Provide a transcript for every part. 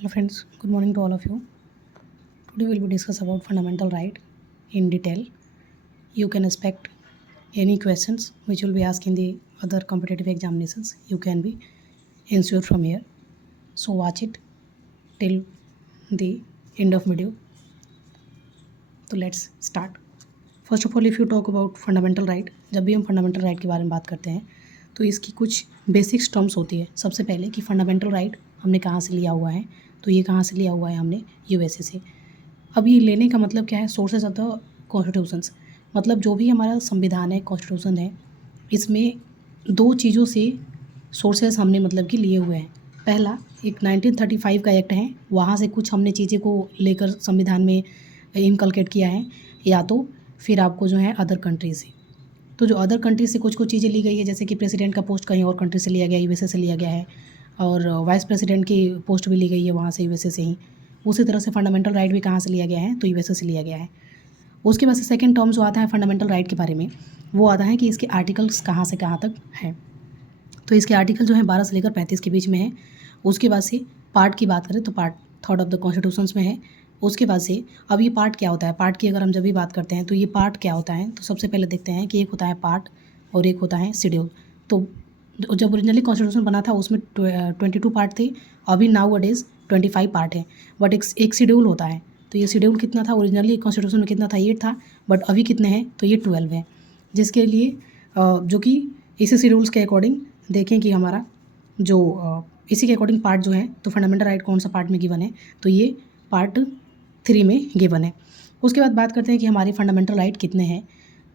Hello friends, good morning to all of you. Today we will discuss about fundamental right in detail. You can expect any questions which will be asked in the other competitive examinations. You can be ensured from here. So watch it till the end of video. So let's start. First of all if you talk about fundamental right, जब भी हम fundamental right के बारे में बात करते हैं तो इसकी कुछ बेसिक्स टर्म्स होती है। सबसे पहले कि फंडामेंटल राइट हमने कहाँ से लिया हुआ है, तो ये कहाँ से लिया हुआ है हमने यूएसए से। अब ये लेने का मतलब क्या है, सोर्सेज ऑफ द कॉन्स्टिट्यूशंस, मतलब जो भी हमारा संविधान है, कॉन्स्टिट्यूशन है, इसमें दो चीज़ों से सोर्सेज हमने मतलब कि लिए हुए हैं। पहला एक 1935 का एक्ट है, वहाँ से कुछ हमने चीज़ें को लेकर संविधान में इनकलकेट किया है, या तो फिर आपको जो है अदर कंट्री से। तो जो अदर कंट्री से कुछ कुछ चीज़ें ली गई है, जैसे कि प्रेसिडेंट का पोस्ट कहीं और कंट्री से लिया गया, यूएसए से लिया गया है, और वाइस प्रेसिडेंट की पोस्ट भी ली गई है वहाँ से, यूएसए से ही। उसी तरह से फंडामेंटल राइट भी कहाँ से लिया गया है, तो यूएसए से लिया गया है। उसके बाद से सेकेंड टर्म जो आता है फंडामेंटल राइट के बारे में, वो आता है कि इसके आर्टिकल्स कहाँ से कहाँ तक हैं। तो इसके आर्टिकल जो है 12 से लेकर 35 के बीच में है। उसके बाद से पार्ट की बात करें तो part third of the constitutions में है। उसके बाद से अब ये पार्ट क्या होता है, पार्ट की अगर हम जब भी बात करते हैं तो ये पार्ट क्या होता है, तो सबसे पहले देखते हैं कि एक होता है पार्ट और एक होता है शेड्यूल। तो जब ओरिजिनली कॉन्स्टिट्यूशन बना था उसमें 22 पार्ट थे, अभी नाउ अडेज 25 पार्ट है, बट एक शेड्यूल होता है। तो ये शेड्यूल कितना था, ओरिजिनली कॉन्स्टिट्यूशन में कितना था, 8 था, बट अभी कितने हैं, तो ये 12 है। जिसके लिए जो कि इसी शेड्यूल्स के अकॉर्डिंग देखें कि हमारा जो इसी के अकॉर्डिंग पार्ट जो है, तो फंडामेंटल राइट कौन सा पार्ट में गिवन है, तो ये पार्ट 3 में गिवन है। उसके बाद बात करते हैं कि हमारे फंडामेंटल राइट कितने हैं,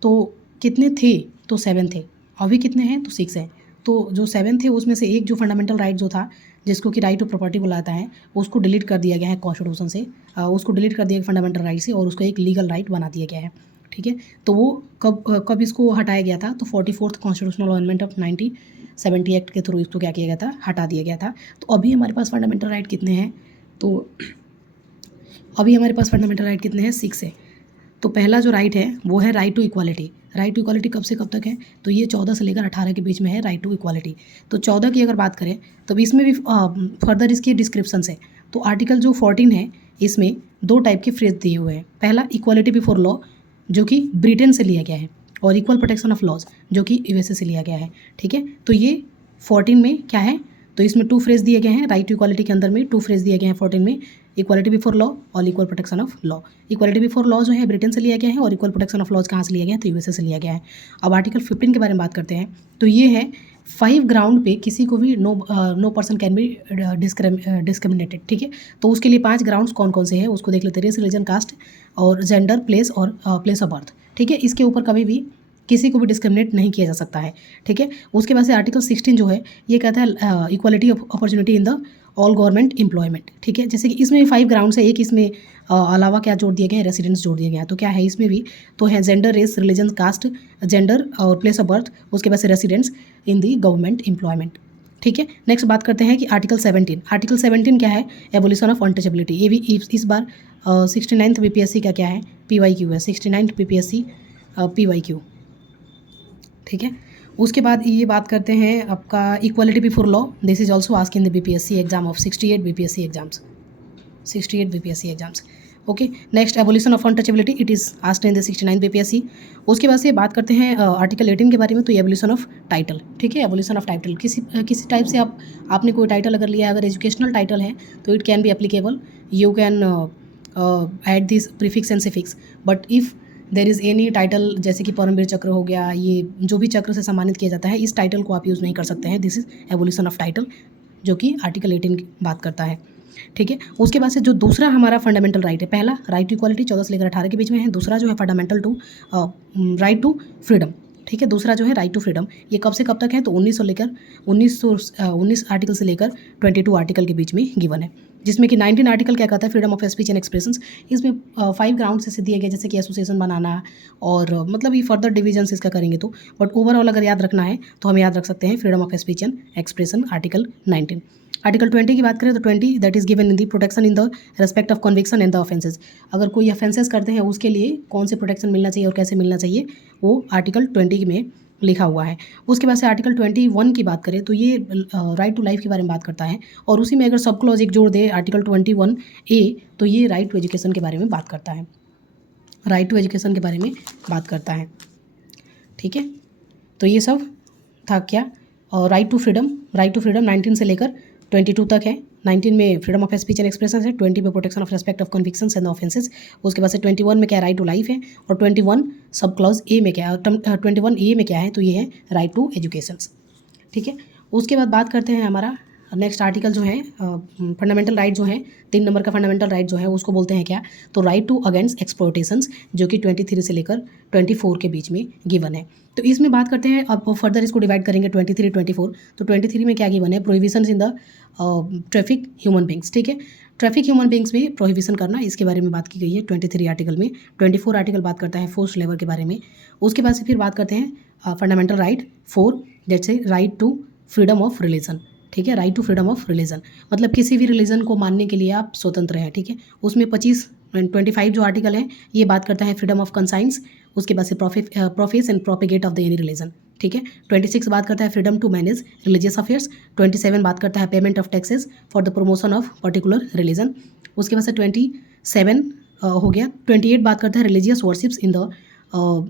तो कितने थे, तो 7 थे, अभी कितने हैं, तो 6 हैं। तो जो 7 थे उसमें से एक जो फंडामेंटल राइट जो था, जिसको कि राइट टू प्रॉपर्टी बुलाता है, उसको डिलीट कर दिया गया है कॉन्स्टिट्यूशन से, उसको डिलीट कर दिया गया फंडामेंटल राइट से, और उसको एक लीगल राइट बना दिया गया है। ठीक है, तो वो कब इसको हटाया गया था, तो 44th constitutional amendment of 1970 act के थ्रू इसको क्या किया गया था, हटा दिया गया था। तो अभी हमारे पास फंडामेंटल राइट कितने हैं, तो अभी हमारे पास फंडामेंटल राइट कितने हैं, 6 है। तो पहला जो राइट है वो है right to equality. Right to equality कब से कब तक है, तो ये 14 से लेकर 18 के बीच में है राइट टू इक्वालिटी। तो 14 की अगर बात करें तो इसमें भी फर्दर इसकी डिस्क्रिप्शन है। तो आर्टिकल जो 14 है इसमें 2 टाइप के फ्रेज दिए हुए हैं। पहला इक्वालिटी बिफोर लॉ, जो कि ब्रिटेन से लिया गया है, और इक्वल प्रोटेक्शन ऑफ लॉज, जो कि यूएसए से लिया गया है। ठीक है, तो ये 14 में क्या है, तो इसमें 2 फ्रेज दिए गए हैं। राइट टू इक्वालिटी के अंदर में 2 फ्रेज दिए गए हैं 14 में, इक्वालिटी बिफोर लॉ और equal protection of law. Equality before law जो है ब्रिटेन से लिया गया है, और इक्वल प्रोटेक्शन ऑफ लॉज कहाँ से लिया गया है, तो यूएसए से लिया गया है। अब आर्टिकल 15 के बारे में बात करते हैं, तो ये है 5 ग्राउंड पे किसी को भी no person can be discriminated. ठीक है, तो उसके लिए 5 ग्राउंड्स कौन कौन से हैं उसको देख लेते हैं, रेस, रिलीजन, कास्ट और जेंडर, प्लेस और प्लेस ऑफ बर्थ। ठीक है, इसके ऊपर कभी भी किसी को भी डिस्क्रिमिनेट नहीं किया जा सकता है। ठीक है, उसके बाद से आर्टिकल 16 जो है ये कहता है equality of opportunity in the all government employment. ठीक है, जैसे कि इसमें भी 5 ग्राउंड्स है, एक इसमें अलावा क्या जोड़ दिए गए हैं, रेसिडेंस जोड़ दिए गए हैं। तो क्या है इसमें भी, तो है gender, race, religion, caste, gender और प्लेस ऑफ बर्थ, उसके बाद से residence in the government employment. ठीक है, नेक्स्ट बात करते हैं कि आर्टिकल 17। आर्टिकल 17 क्या है, एबोलिशन ऑफ अनटचेबिलिटी। ये भी इस बार 69th बीपीएससी का क्या है, PYQ है, 69th बीपीएससी PYQ। ठीक है, उसके बाद ये बात करते हैं आपका equality before law. This is also ask in the BPSC exam of 68 BPSC exams, 68 BPSC exams. Okay, next abolition of untouchability, it is asked in the 69 BPSC. उसके बाद से बात करते हैं आर्टिकल 18 के बारे में, तो एबोलिशन ऑफ टाइटल। ठीक है, एबोलिशन ऑफ टाइटल, किसी टाइप से आपने कोई टाइटल अगर लिया है, अगर एजुकेशनल टाइटल है तो it can be applicable, you can add this prefix and suffix. But if there is any title, जैसे कि परमवीर चक्र हो गया, ये जो भी चक्र से सम्मानित किया जाता है, इस टाइटल को आप यूज़ नहीं कर सकते हैं। This is evolution of title, जो कि आर्टिकल 18 की बात करता है। ठीक है, उसके बाद से जो दूसरा हमारा फंडामेंटल राइट है, पहला राइट टू इक्वालिटी 14 से लेकर 18 के बीच में है, दूसरा जो है fundamental to right to freedom. ठीक है, दूसरा जो है राइट टू फ्रीडम, ये कब से कब तक है, तो 19 आर्टिकल से लेकर 22 आर्टिकल के बीच में गिवन है। जिसमें कि 19 आर्टिकल क्या कहता है, freedom of speech and expressions. इसमें 5 ग्राउंड से दिए गए, जैसे कि एसोसिएशन बनाना, और मतलब ये फर्दर डिविजन्स इसका करेंगे तो, बट ओवरऑल अगर याद रखना है तो हम याद रख सकते हैं freedom of speech and expression, article 19। Article 20 की बात करें तो 20 that is given in the protection in the respect of conviction and the offences. अगर कोई ऑफेंसेस करते हैं उसके लिए कौन से प्रोटेक्शन मिलना चाहिए और कैसे मिलना चाहिए, वो आर्टिकल 20 में लिखा हुआ है। उसके बाद से आर्टिकल 21 की बात करें तो ये राइट टू लाइफ के बारे में बात करता है, और उसी में अगर सब क्लॉज एक जोड़ दे आर्टिकल 21A तो ये राइट टू एजुकेशन के बारे में बात करता है, राइट टू एजुकेशन के बारे में बात करता है। ठीक है, तो ये सब था क्या, और राइट टू फ्रीडम 19 से लेकर 22 तक है। 19 में freedom of speech and expression है, 20 में protection of respect of convictions and offences, उसके बाद से 21 में क्या है, राइट टू लाइफ है, और 21 सब क्लॉज ए में क्या है, 21A में क्या है, तो ये है राइट टू एजुकेशन। ठीक है, उसके बाद बात करते हैं हमारा नेक्स्ट आर्टिकल जो है फंडामेंटल राइट जो है, 3 नंबर का फंडामेंटल राइट जो है उसको बोलते हैं क्या, तो राइट टू अगेंस्ट एक्सप्लॉयटेशंस, जो कि 23 से लेकर 24 के बीच में गिवन है। तो इसमें बात करते हैं, अब फर्दर इसको डिवाइड करेंगे 23, 24। तो 23 में क्या गिवन है, prohibitions in the traffic human beings. ठीक है, ट्रैफिक ह्यूमन बींग्स में प्रोहिबिशन करना, इसके बारे में बात की गई है 23 आर्टिकल में। 24 आर्टिकल बात करता है फोर्स्ड लेबर के बारे में। उसके बाद से फिर बात करते हैं फंडामेंटल राइट 4, जैसे right to freedom of religion. ठीक है, right to freedom of religion मतलब किसी भी रिलीजन को मानने के लिए आप स्वतंत्र हैं। ठीक है, उसमें 25 जो आर्टिकल है ये बात करता है फ्रीडम ऑफ कंसाइंस, उसके बाद से profess and propagate of the any religion. ठीक है, 26 बात करता है freedom to manage religious affairs, 27 बात करता है payment of taxes for the promotion of particular religion. उसके बाद से 27 हो गया। 28 बात करता है religious worships in the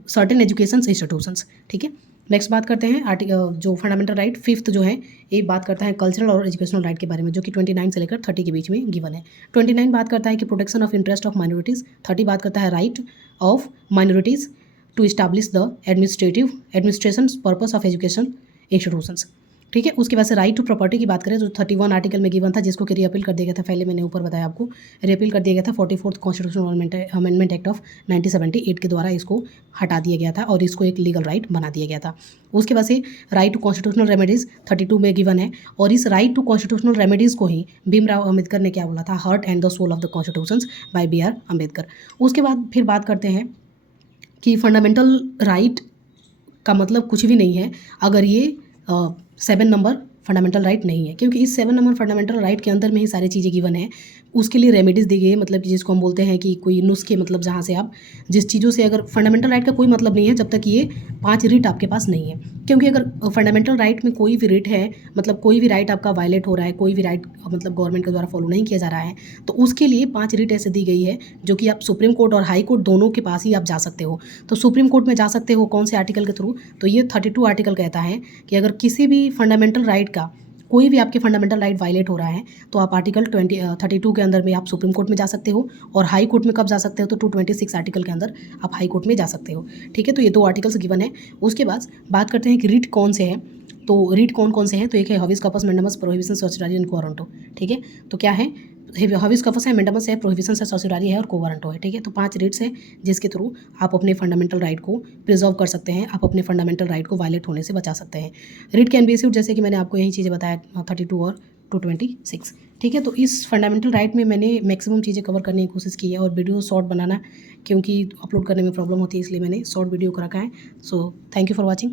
certain education institutions. ठीक है, नेक्स्ट बात करते हैं जो फंडामेंटल राइट 5th जो है ये बात करता है कल्चरल और एजुकेशनल राइट के बारे में, जो कि 29 से लेकर 30 के बीच में गिवन है। 29 बात करता है कि protection of interest of minorities, 30 बात करता है right of minorities to establish the administration purpose of education institutions. ठीक है, उसके बाद से राइट टू प्रॉपर्टी की बात करें तो 31 आर्टिकल में गिवन था, जिसको कि रीअपील कर दिया गया था, पहले मैंने ऊपर बताया आपको, रीअपील कर दिया गया था 44th constitutional amendment act of 1978 के द्वारा इसको हटा दिया गया था और इसको एक लीगल राइट बना दिया गया था। उसके बाद से राइट टू कॉन्स्टिट्यूशनल रेमेडीज़ 32 में गिवन है, और इस राइट टू कॉन्स्टिट्यूशनल रेमेडीज़ को ही भीमराव अम्बेडकर ने क्या बोला था, heart and the soul of the constitutions by BR Ambedkar. उसके बाद फिर बात करते हैं कि फंडामेंटल राइट का मतलब कुछ भी नहीं है अगर ये 7 नंबर फंडामेंटल राइट नहीं है, क्योंकि इस 7 नंबर फंडामेंटल राइट के अंदर में ही सारी चीज़ें गिवन है। उसके लिए रेमेडीज़ दी गई है, मतलब कि जिसको हम बोलते हैं कि कोई नुस्खे, मतलब जहाँ से आप जिस चीज़ों से, अगर फंडामेंटल राइट का कोई मतलब नहीं है जब तक ये 5 रिट आपके पास नहीं है, क्योंकि अगर फंडामेंटल राइट में कोई भी रिट है, मतलब कोई भी राइट आपका वायलेट हो रहा है, कोई भी राइट मतलब गवर्नमेंट के द्वारा फॉलो नहीं किया जा रहा है, तो उसके लिए 5 रिट ऐसे दी गई है जो कि आप सुप्रीम कोर्ट और हाई कोर्ट दोनों के पास ही आप जा सकते हो। तो सुप्रीम कोर्ट में जा सकते हो कौन से आर्टिकल के थ्रू, तो ये 32 आर्टिकल कहता है कि अगर किसी भी फंडामेंटल राइट का कोई भी आपके फंडामेंटल राइट वायलेट हो रहा है तो आप आर्टिकल 32 के अंदर में आप सुप्रीम कोर्ट में जा सकते हो, और हाई कोर्ट में कब जा सकते हो, तो 226 आर्टिकल के अंदर आप हाई कोर्ट में जा सकते हो। ठीक है, तो ये 2 आर्टिकल्स गिवन है। उसके बाद बात करते हैं कि रिट कौन से हैं, तो रिट कौन कौन से हैं, तो एक है habeas corpus mandamus prohibition certiorari and quo warranto. ठीक है, तो क्या है, हॉबिस कॉपस है, मैंडामस है, प्रोहिबिशन है, सर्चिलारी है और कोवारंटो है। ठीक है, तो 5 रिट्स हैं जिसके थ्रू आप अपने फंडामेंटल राइट को प्रिजर्व कर सकते हैं, आप अपने फंडामेंटल राइट को वायलेट होने से बचा सकते हैं। रिट कैन बी इश्यूड, जैसे कि मैंने आपको यही चीज़ें बताया 32 और 226। ठीक है, तो इस फंडामेंटल राइट में मैंने मैक्सिमम चीज़ें कवर करने की कोशिश की है, और वीडियो शॉर्ट बनाना क्योंकि अपलोड करने में प्रॉब्लम होती है, इसलिए मैंने शॉर्ट वीडियो को रखा है। So thank you for watching.